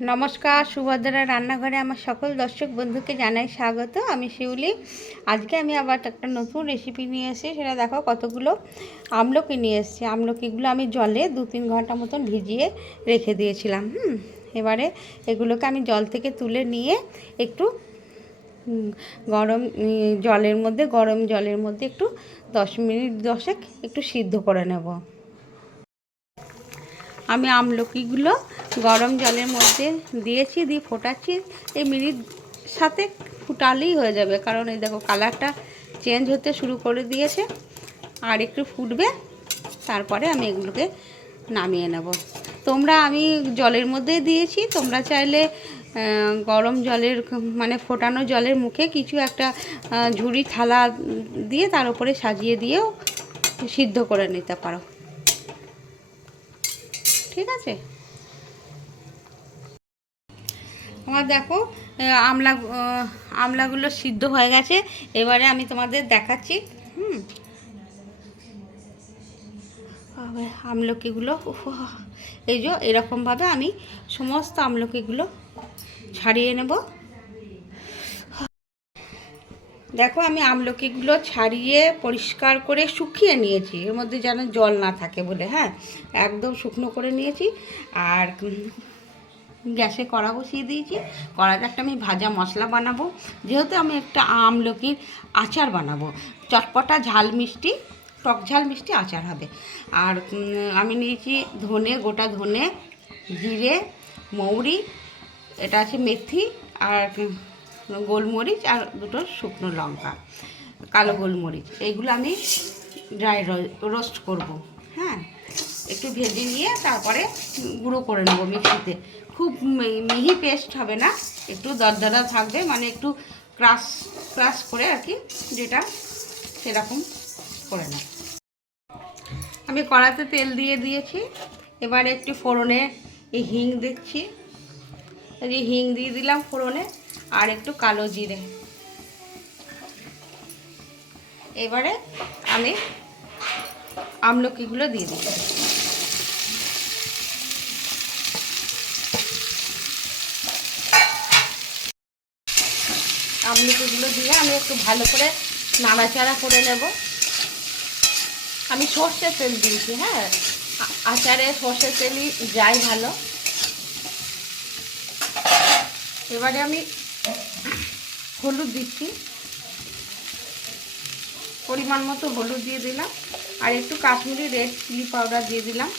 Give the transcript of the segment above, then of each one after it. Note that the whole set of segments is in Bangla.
নমস্কার, সুভদ্রা রান্নাঘরে আমার সকল দর্শক বন্ধুকে জানাই স্বাগত। আমি শিউলি। আজকে আমি আবার একটা নতুন রেসিপি নিয়ে এসেছি। সেটা দেখো, কতগুলো আমলকি নিয়ে এসেছি। আমলকিগুলো আমি জলে 2-3 ঘন্টা মতন ভিজিয়ে রেখে দিয়েছিলাম। এবারে এগুলোকে আমি জল থেকে তুলে নিয়ে একটু গরম জলের মধ্যে একটু 10 মিনিট একটু সিদ্ধ করে নেব। আমি আমলকিগুলো গরম জলের মধ্যে দিয়েছি, দিয়ে ফোটাচ্ছি। এই মিনিট সাথে ফুটালেই হয়ে যাবে, কারণ এই দেখো কালারটা চেঞ্জ হতে শুরু করে দিয়েছে। আর একটু ফুটবে, তারপরে আমি এগুলোকে নামিয়ে নেব। আমি জলের মধ্যে দিয়েছি, তোমরা চাইলে গরম জলের মানে ফোটানো জলের মুখে কিছু একটা ঝুড়ি থালা দিয়ে তার উপরে সাজিয়ে দিয়েও সিদ্ধ করে নিতে পারো। ঠিক আছে। আমার দেখো আমলাগুলো সিদ্ধ হয়ে গেছে। এবারে আমি তোমাদের দেখাচ্ছি। আমলকিগুলো এই যে এরকমভাবে আমি সমস্ত আমলকিগুলো ছাড়িয়ে নেব। দেখো, আমি আমলকিগুলো ছাড়িয়ে পরিষ্কার করে শুকিয়ে নিয়েছি, এর মধ্যে যেন জল না থাকে বলে। একদম শুকনো করে নিয়েছি। আর গ্যাসে কড়া বসিয়ে দিয়েছি। কড়াতে একটা আমি ভাজা মশলা বানাবো, যেহেতু আমি একটা আমলকির আচার বানাবো। চটপটা ঝাল মিষ্টি, টক ঝাল মিষ্টি আচার হবে। আর আমি নিয়েছি গোটা ধনে, জিরে, মৌরি, এটা আছে মেথি, আর গোলমরিচ, আর দুটো শুকনো লঙ্কা, কালো গোলমরিচ। এইগুলো আমি ড্রাই রোস্ট করব। একটু ভেজে নিয়ে তারপরে গুঁড়ো করে নেবো মিক্সিতে। খুব মিহি পেস্ট হবে না, একটু দরদরা থাকবে, মানে একটু ক্রাশ করে আর কি, যেটা সেরকম করে নেব। আমি কড়াতে তেল দিয়ে দিয়েছি। এবারে একটু ফোড়নে এই হিং দিচ্ছি, এই হিং দিয়ে দিলাম ফোড়নে, আর একটু কালো জিরে। এবারে আমি আমলকিগুলো দিয়ে দিচ্ছি। আমলকিগুলো দিয়ে আমি একটু ভালো করে নাড়াচাড়া করে নেব। আমি সর্ষের তেল দিয়েছি। আচারে সর্ষের তেলই যাই ভালো। এবারে আমি হলুদ দিচ্ছি, পরিমাণ মতো হলুদ দিয়ে দিলাম, আর একটু কাশ্মীরি রেড চিলি পাউডার দিয়ে দিলাম।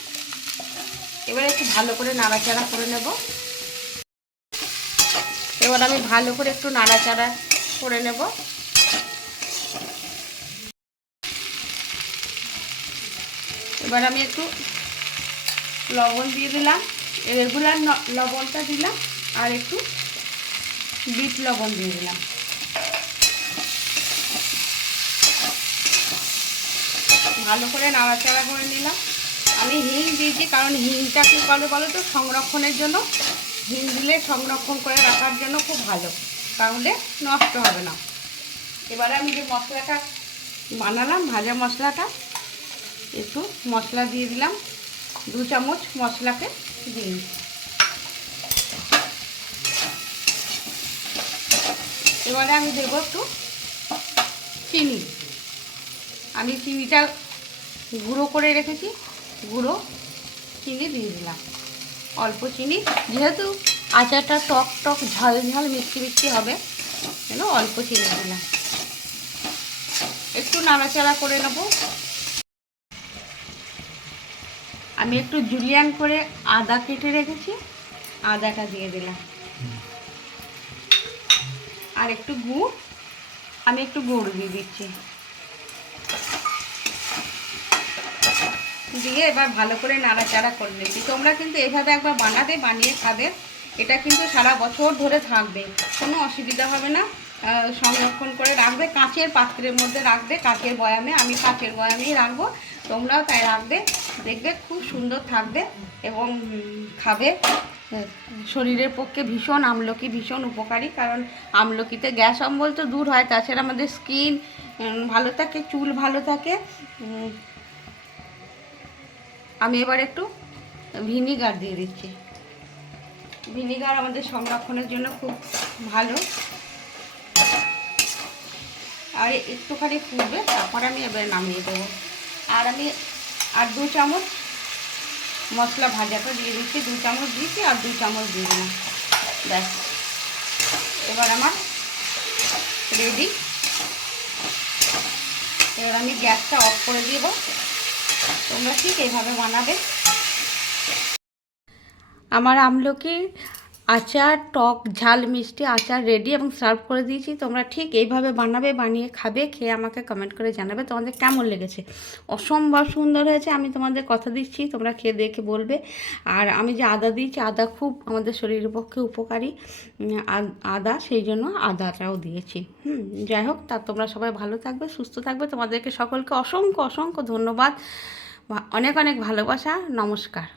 এবারে একটু ভালো করে নাড়াচাড়া করে নেব। এবার আমি ভালো করে একটু নাড়াচাড়া করে নেব। এবার আমি একটু লবণ দিয়ে দিলাম, রেগুলার লবণটা দিলাম, আর একটু বিট লবণ দিয়ে দিলাম। ভালো করে নাড়াচাড়া করে নিলাম। আমি হিং দিয়েছি, কারণ হিংটা কী করে বলো তো, সংরক্ষণের জন্য। হিং দিলে সংরক্ষণ করে রাখার জন্য খুব ভালো, তাহলে নষ্ট হবে না। এবারে আমি যে মশলাটা বানালাম, ভাজা মশলাটা, একটু মশলা দিয়ে দিলাম, 2 চামচ মশলাকে দিই। এবারে আমি দেবো একটু চিনি। আমি চিনিটা গুঁড়ো করে রেখেছি, গুঁড়ো চিনি দিয়ে দিলাম, অল্প চিনি। যেহেতু আচারটা টক টক ঝাল ঝাল মিষ্টি মিষ্টি হবে, যেন অল্প চিনি দিলাম। একটু নাড়াচাড়া করে নেব। আমি একটু জুলিয়ান করে আদা কেটে রেখেছি, আদাটা দিয়ে দিলাম। আর একটু গুড়, আমি একটু গুড় দিয়ে দিচ্ছি। দিয়ে এবার ভালো করে নাড়াচাড়া করে নিচ্ছি। তোমরা কিন্তু এইভাবে একবার বানিয়ে খাবে। এটা কিন্তু সারা বছর ধরে থাকবে, কোনো অসুবিধা হবে না। সংরক্ষণ করে রাখবে, কাঁচের পাত্রের মধ্যে রাখবে, কাঁচের বয়ামে। আমি কাঁচের বয়ামেই রাখবো, তোমরাও তাই রাখবে। দেখবে খুব সুন্দর থাকবে এবং খাবে। শরীরের পক্ষে আমলকি ভীষণ উপকারী, কারণ আমলকিতে গ্যাস অম্বল তো দূর হয়, তাছাড়া আমাদের স্কিন ভালো থাকে, চুল ভালো থাকে। আমি এবার একটু ভিনিগার দিয়ে দিচ্ছি। ভিনিগার আমাদের সংরক্ষণের জন্য খুব ভালো। আর একটুখানি ফুটবে, তারপর আমি এবার নামিয়ে দেবো। আর আমি 2 চামচ মশলা ভাজাটা দিয়ে দিচ্ছি, 2 চামচ দিয়েছি আর 2 চামচ দিয়ে দিলাম, ব্যাস। এবার আমার রেডি। এবার আমি গ্যাসটা অফ করে দেবো। তোমরা ঠিক এইভাবে বানাবে। আমার আমলকি আচার, টক ঝাল মিষ্টি আচার রেডি এবং সার্ভ করে দিয়েছি। তোমরা ঠিক এইভাবে বানাবে, বানিয়ে খাবে, খেয়ে আমাকে কমেন্ট করে জানাবে তোমাদের কেমন লেগেছে। অসম্ভব সুন্দর হয়েছে, আমি তোমাদের কথা দিচ্ছি, তোমরা খেয়ে দেখে বলবে। আর আমি যে আদা দিয়েছি, আদা খুব আমাদের শরীরের পক্ষে উপকারী আদা, সেই জন্য আদাটাও দিয়েছি। যাই হোক, তা তোমরা সবাই ভালো থাকবে, সুস্থ থাকবে। তোমাদেরকে সকলকে অসংখ্য অসংখ্য ধন্যবাদ, অনেক অনেক ভালোবাসা, নমস্কার।